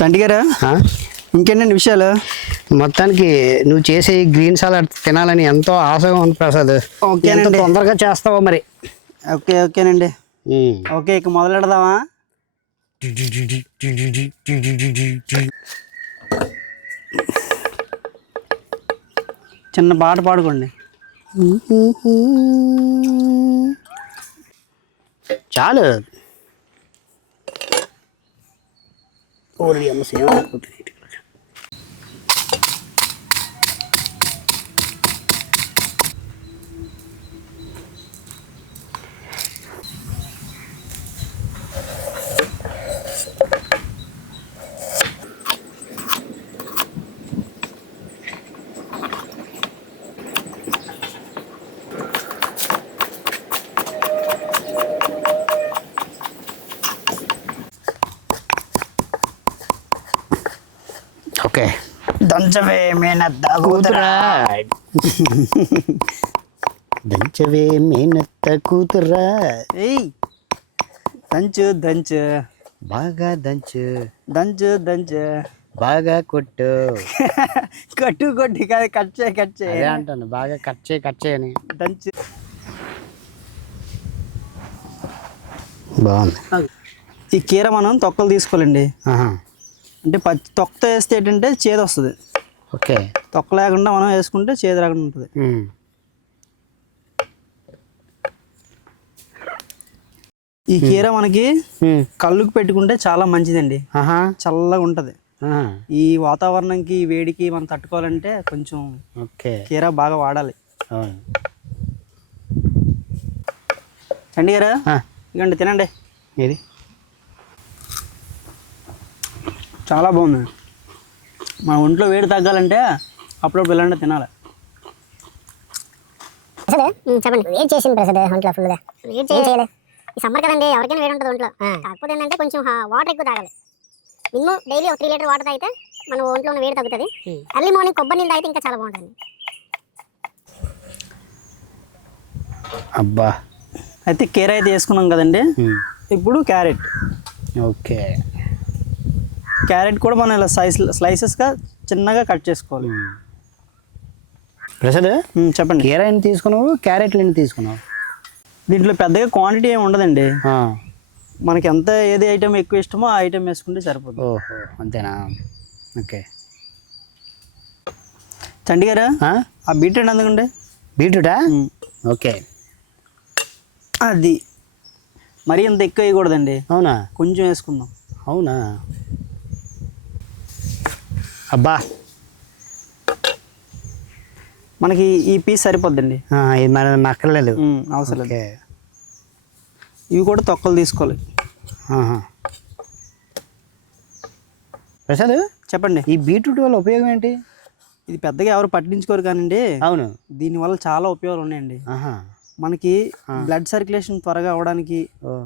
చంటి గారు ఇంకేంటండి విషయాలు? మొత్తానికి నువ్వు చేసే గ్రీన్ సలాడ్ తినాలని ఎంతో ఆశగా ఉంది ప్రసాద్. ఎంత తొందరగా చేస్తావో మరి. ఓకేనండి. ఓకే, ఇక మొదలెడదామా? చిన్న పాట పాడుకోండి. చాలు. ఓకే, దంచవే మేనత్త కూతురా, దంచవే మేనత్త కూతురా. ఏయ్ దంచు దంచు, బాగా దంచు దంచు దంచు, బాగా కొట్టు. కట్టు కొట్టి కాదు, కట్ చేయి అదే అంటాను, బాగా కట్ చేయని. దంచు. బాగుంది. ఈ కీర మనం తొక్కలు తీసుకోవాలండి. అంటే తొక్కతో వేస్తే ఏంటంటే చేదు వస్తుంది. ఓకే, తొక్క లేకుండా మనం వేసుకుంటే చేదు రాకుండా ఉంటుంది. ఈ కీర మనకి కళ్ళుకు పెట్టుకుంటే చాలా మంచిదండి, చల్లగా ఉంటుంది. ఈ వాతావరణంకి వేడికి మనం తట్టుకోవాలంటే కొంచెం కీర బాగా వాడాలి. చండి గారు ఇవ్వండి, తినండి. ఏది చాలా బాగుంది. మన ఒంట్లో వేడి తగ్గాలంటే అప్పుడప్పుడు ఇలాంటి తినాలి. చెప్పండి, ఏం చేసింది ప్రసాద్ ఒంట్లో ఫుల్గా? ఏం చేయలేదు, ఈ సమ్మర్ కదండి, ఎవరికైనా వేడి ఉంటుంది ఒంట్లో. కాకపోతే ఏంటంటే కొంచెం వాటర్ ఎక్కువ తాగాలి. మినిమం డైలీ ఒక 3 లీటర్ వాటర్ తాగితే మన ఒంట్లో ఉన్న వేడి తగ్గుతుంది. ఎర్లీ మార్నింగ్ కొబ్బరి నీళ్ళు తాగితే ఇంకా చాలా బాగుంటుంది. అబ్బా, అయితే కీర అయితే వేసుకున్నాం కదండి. ఇప్పుడు క్యారెట్. ఓకే, క్యారెట్ కూడా మనం ఇలా స్లైసెస్గా చిన్నగా కట్ చేసుకోవాలి. ప్రసాద్ చెప్పండి. కీర ఎన్ని తీసుకున్నావు, క్యారెట్లు ఎన్ని తీసుకున్నావు? దీంట్లో పెద్దగా క్వాంటిటీ ఏమి ఉండదండి. మనకి ఎంత ఏది ఐటెం ఎక్కువ ఇష్టమో ఆ ఐటెం వేసుకుంటే సరిపోతుంది. ఓహో, అంతేనా? ఓకే. చండి గారు ఆ బీట్రూట్ ఎందుకండి? బీట్రూటా? ఓకే. అది మరీ అంత ఎక్కువ వేయకూడదండి. అవునా? కొంచెం వేసుకుందాం. అవునా? అబ్బా, మనకి ఈ పీస్ సరిపోద్దండి. ఇది మన అక్కర్లేదు, అవసరం లేదు. ఇవి కూడా తొక్కలు తీసుకోవాలి. ప్రసాద్ చెప్పండి. ఈ బీట్రూట్ వల్ల ఉపయోగం ఏంటి? ఇది పెద్దగా ఎవరు పట్టించుకోరు కానండి. అవును, దీనివల్ల చాలా ఉపయోగాలు ఉన్నాయండి. మనకి బ్లడ్ సర్క్యులేషన్ త్వరగా అవడానికి,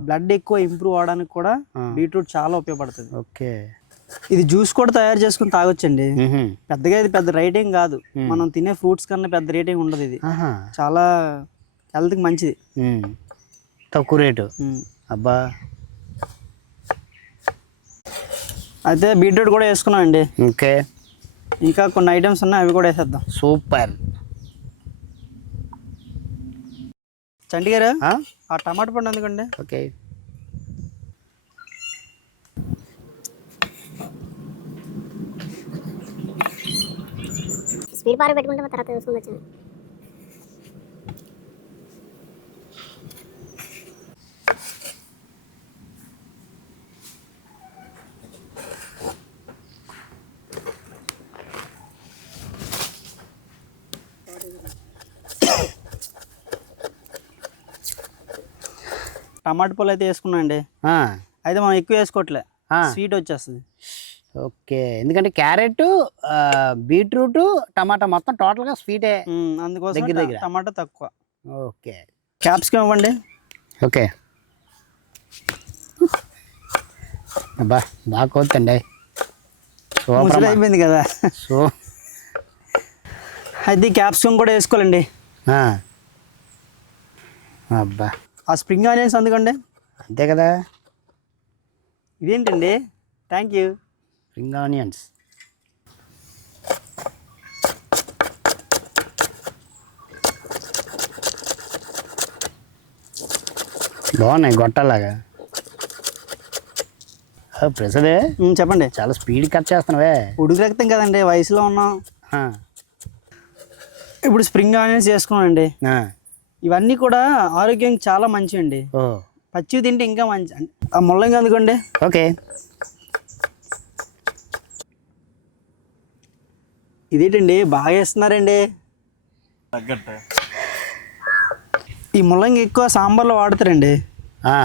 బ్లడ్ ఎక్కువ ఇంప్రూవ్ అవడానికి కూడా బీట్రూట్ చాలా ఉపయోగపడుతుంది. ఓకే. ఇది జ్యూస్ కూడా తయారు చేసుకుని తాగొచ్చండి. పెద్దగా ఇది పెద్ద రేటింగ్ కాదు, మనం తినే ఫ్రూట్స్ కన్నా పెద్ద రేటింగ్ ఉండదు. ఇది చాలా హెల్త్కి మంచిది, తక్కువ రేటు. అబ్బా, అయితే బీట్రూట్ కూడా వేసుకున్నాం అండి. ఓకే, ఇంకా కొన్ని ఐటమ్స్ ఉన్నాయి, అవి కూడా వేసేద్దాం. సూపర్. చంటి గారు ఆ టమాటా పండు ఎందుకండి? ఓకే, స్పీడ్ పారు పెట్టుకుంటే తర్వాత చూసుకుని వచ్చాను. టమాటా పళ్ళు అయితే వేసుకున్నాం అండి. అయితే మనం ఎక్కువ వేసుకోవట్లే, స్వీట్ వచ్చేస్తుంది. ఓకే, ఎందుకంటే క్యారెట్, బీట్రూట్, టమాటా మొత్తం టోటల్గా స్వీటే, అందుకోసం దగ్గర టమాటా తక్కువ. ఓకే, క్యాప్సికమ్ ఇవ్వండి. ఓకే. అబ్బా, బాగా కోతండి, ముసలి అయిపోయింది కదా. సో అయితే క్యాప్సికమ్ కూడా వేసుకోవాలండి. అబ్బా, ఆ స్ప్రింగ్ ఆనియన్స్ అందుకండి. అంతే కదా. ఇదేంటండి? Thank you. Spring onions. బాగున్నాయి గొట్టలాగా. ప్రసాదే చెప్పండి. చాలా స్పీడ్ కట్ చేస్తున్నావే. ఉడుకు రక్తం కదండి, వయసులో ఉన్నాం. ఆ, ఇప్పుడు స్ప్రింగ్ ఆనియన్స్ చేసుకున్నానండి. ఆ, ఇవన్నీ కూడా ఆరోగ్యానికి చాలా మంచివండి. ఓ పచ్చివి తింటే ఇంకా మంచి. ఆ ముల్లంగి అందుకోండి. ఓకే. ఇదేంటండి బాగా వేస్తున్నారండి. ఈ ముల్లంగి ఎక్కువ సాంబార్లో వాడతారండి. ఆ,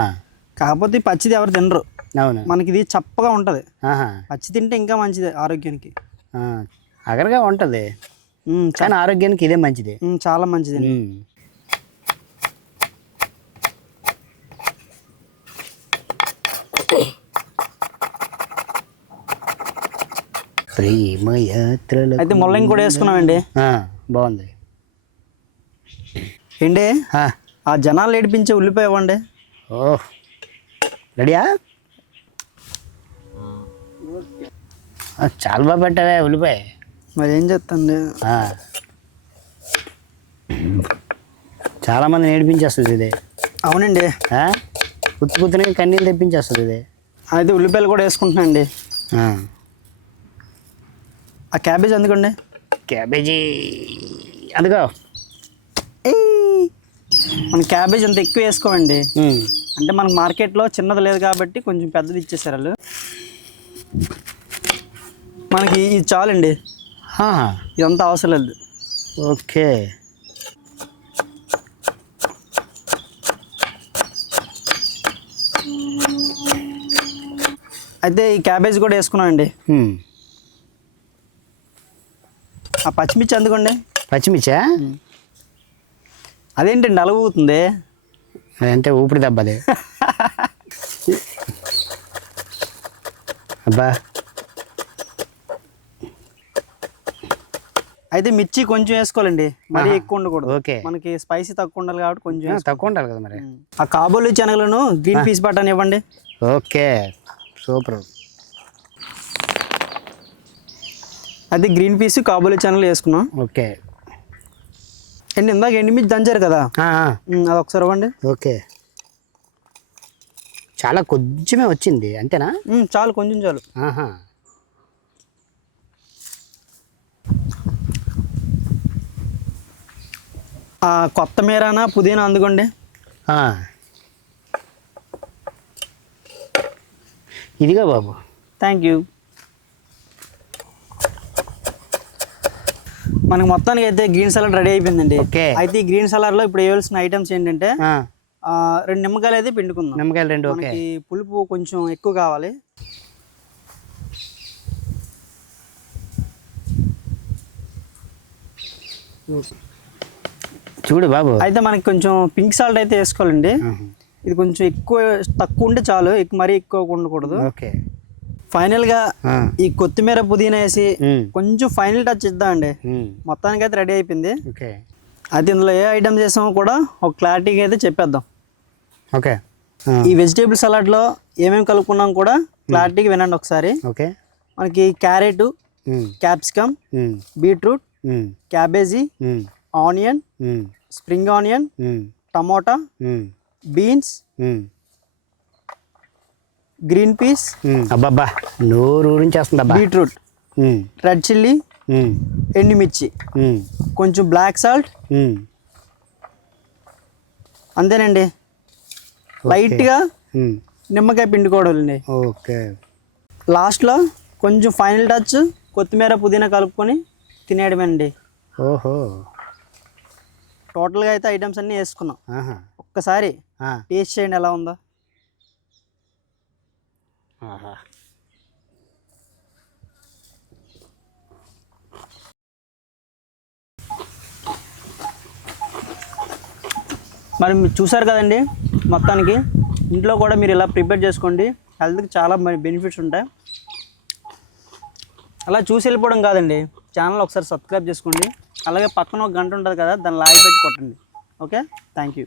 కాకపోతే ఈ పచ్చిది ఎవరు తినరు. అవును. మనకి ఇది చప్పగా ఉంటుంది. ఆహా, పచ్చి తింటే ఇంకా మంచిది ఆరోగ్యానికి. ఆ, అగరగా ఉంటుంది కానీ ఆరోగ్యానికి ఇదే మంచిది. చాలా మంచిది. ప్రేమయాత్రలు అయితే ముల్లంగి కూడా వేసుకున్నామండి. బాగుంది. ఏంటి ఆ జనాలు ఏడిపించే ఉల్లిపాయ ఇవ్వండి. ఓ రెడీయా? చాలా బాగా పెట్టావే ఉల్లిపాయ. మరి ఏం చేస్తాండి, చాలామంది నేర్పించేస్తుంది ఇది. అవునండి, కుత్తునే కన్నీళ్ళు తెప్పించేస్తుంది ఇది. అయితే ఉల్లిపాయలు కూడా వేసుకుంటున్నాండి. ఆ క్యాబేజ్ అందుకోండి. క్యాబేజీ అందుకో. మన క్యాబేజ్ అంత ఎక్కువ వేసుకోమండి. అంటే మనకు మార్కెట్లో చిన్నది లేదు కాబట్టి కొంచెం పెద్దది ఇచ్చేసారు వాళ్ళు. మనకి ఇది చాలండి, ఇదంతా అవసరం లేదు. ఓకే. అయితే ఈ క్యాబేజ్ కూడా వేసుకున్నామండి. ఆ పచ్చిమిర్చి అందుకోండి. పచ్చిమిర్చా? అదేంటండి అలవుతుంది? అంటే ఊపిరి దెబ్బది. అబ్బా. అయితే మిర్చి కొంచెం వేసుకోవాలండి, మరీ ఎక్కువ ఉండకూడదు. ఓకే. మనకి స్పైసీ తక్కువ ఉండాలి కాబట్టి కొంచెం తక్కువ ఉండాలి కదా మరి. ఆ కాబోలి శనగలను గ్రీన్ పీస్ బటాని ఇవ్వండి. Okay, super. అది గ్రీన్ పీస్ కాబోలి శనగలు వేసుకున్నాం. ఓకే అండి, ఇందాక ఎండుమిర్చి దంచారు కదా, అది ఒకసారి ఇవ్వండి. ఓకే. చాలా కొంచెమే వచ్చింది అంతేనా? చాలు, కొంచెం చాలు. కొత్తిమీర పుదీనా అందుకోండి. ఇదిగా బాబు. Thank you. మనకు మొత్తానికి అయితే గ్రీన్ సలాడ్ రెడీ అయిపోయిందండి. అయితే ఈ గ్రీన్ సలాడ్లో ఇప్పుడు వేయాల్సిన ఐటమ్స్ ఏంటంటే 2 నిమ్మకాయలు అయితే పిండుకుందాం. నిమ్మకాయలు 2. మనకి పులుపు కొంచెం ఎక్కువ కావాలి. చూడు బాబు. అయితే మనకి కొంచెం పింక్ సాల్ట్ అయితే వేసుకోవాలండి. ఇది కొంచెం తక్కువ ఉంటే చాలు, మరీ ఎక్కువ ఉండకూడదు. ఓకే. ఫైనల్గా ఈ కొత్తిమీర పుదీనా వేసి కొంచెం ఫైనల్ టచ్ ఇద్దామండి. మొత్తానికి అయితే రెడీ అయిపోయింది. అయితే ఇందులో ఏ ఐటమ్స్ చేసామో కూడా ఒక క్లారిటీగా అయితే చెప్పేద్దాం. ఓకే. ఈ వెజిటేబుల్ సలాడ్లో ఏమేమి కలుపుకున్నాం కూడా క్లారిటీగా వినండి ఒకసారి. ఓకే. మనకి carrot, capsicum, beetroot, cabbage, onion, spring onion, tomato, beans, green peas, అబ్బాబ్బా నోరు ఊరించేస్తుందబ్బా, బీట్రూట్, రెడ్ చిల్లీ, ఎండుమిర్చి, కొంచెం బ్లాక్ సాల్ట్, అంతేనండి. లైట్గా నిమ్మకాయ పిండుకోవడండి. ఓకే. లాస్ట్లో కొంచెం ఫైనల్ టచ్ కొత్తిమీర పుదీనా కలుపుకొని తినేయడమేనండి. ఓహో. టోటల్గా అయితే ఐటమ్స్ అన్నీ వేసుకున్నాం. ఒక్కసారి టేస్ట్ చేయండి ఎలా ఉందో. మరి మీరు చూసారు కదండి, మొత్తానికి ఇంట్లో కూడా మీరు ఇలా ప్రిపేర్ చేసుకోండి. హెల్త్కి చాలా బెనిఫిట్స్ ఉంటాయి. అలా చూసి వెళ్ళిపోవడం కాదండి, ఛానల్ ఒకసారి సబ్స్క్రైబ్ చేసుకోండి. అలాగే పక్కన ఒక గంట ఉంటుంది కదా, దాన్ని లాగి పెట్టి కొట్టండి. Okay, thank you.